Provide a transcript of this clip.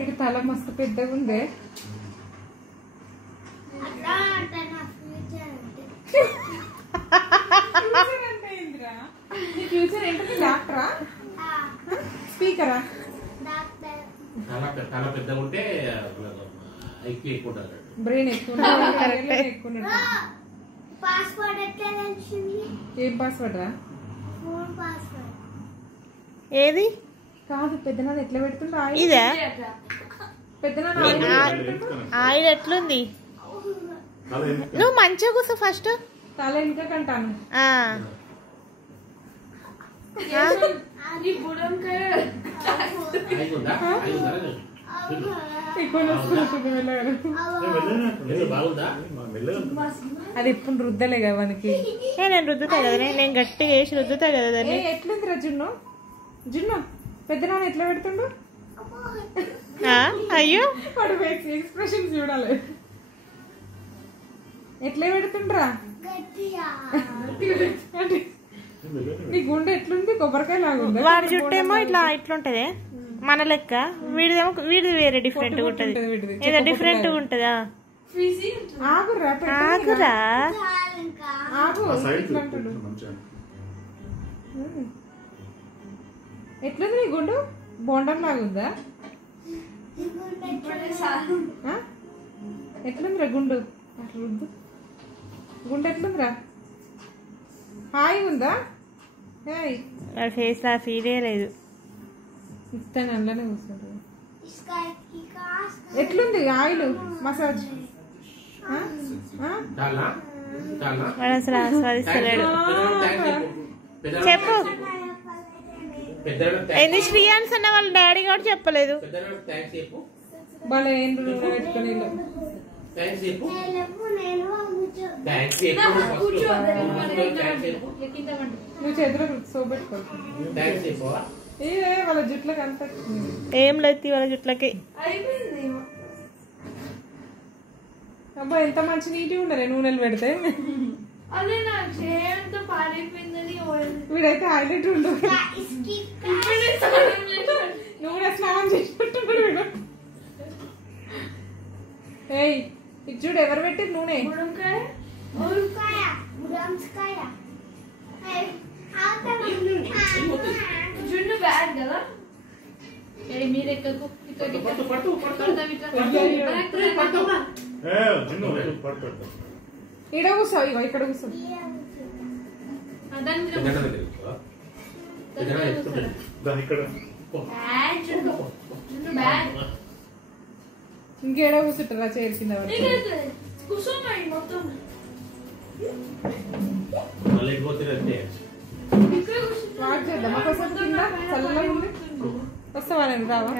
ఇది తల మస్తు పెద్దగా ఉందే. ఫ్యూచర్ ఏంటంటే డాక్టరా స్పీకరా? చాలా పెద్దగా ఉంటే ఎక్కువ ఉంటుంది, బ్రెయిన్ ఎక్కువ ఏం పాస్వర్డ్ రా? ఏది కాదు పెద్దనాన్న ఎట్లా పెడుతుండ్రు? ఇదా పెద్దనాన్న ఆయిల్ ఎట్లుంది? నువ్వు మంచిగా కూర్చో ఫస్ట్. తల వెనుక కంటాను. అది ఎప్పుడు రుద్దలే కదా మనకి. నేను రుద్దుతా కదా, నేను గట్టిగా వేసి రుద్దుతా కదా దాన్ని. ఎట్లుందిరా జున్ను? జున్ను పెద్దనాన్న ఎట్లా పెడుతుండు? అయ్యో వాడు ఎక్స్ప్రెషన్స్ చూడాలి. ఎట్లా పెడుతుండ్రా? నీ గుండె ఎట్లుంది? కొబ్బరికాయ లాగుంది. వాడి జుట్టేమో ఇట్లా ఇట్లుంటది మన లెక్క, వీడిదేమో వీడిది వేరే డిఫరెంట్ ఉంటది, ఏదో డిఫరెంట్ ఉంటదా? ఆగురా ఆగురా ఆగు. ఎట్లుంది నీ గుండు? బోండం లాగుందా? ఎట్లుందిరా గుండు? అట్లా రుద్దు. గుండె ఎట్లుందిరా? హాయి ఉందా? వాడి ఫేస్ లా ఫీలే లేదు. ఇస్తాను అందులోనే కూర్చుంటుంది. ఎట్లుంది ఆయిల్ మసాజ్? వాడు అసలు ఆస్వాదిస్తలేడు. చెప్పు ఎన్ని శ్రీయాన్స్ అన్న వాళ్ళ డాడీ కూడా చెప్పలేదు. భలే ఏం పెట్టుకుని నువ్వు చేతిలో సోపెట్టుకో. ఏ వాళ్ళ జుట్లకి అంత ఏం లేదు వాళ్ళ జుట్లకి. అబ్బా ఎంత మంచి నీట్గా ఉండలే నూనెలు పెడితే. వీడైతే హైలైట్ ఉండు. నువ్వు కూడా స్నానం చేసినట్టున్నాడు వీడు. ఏయ్ ఇది చూడు ఎవరు పెట్టి నూనె? జున్ను బ్యాడ్ కదా. మీరు ఎక్కకు ఇక్కడ కూర్చో, ఇక్కడ కూర్చో. ఇంకేడా కూర్చుంటారా చైర్ కింద? వాడు చేద్దాం ఒకసారి కింద చల్లగా ఉంది. వస్తావా? నేను రావా?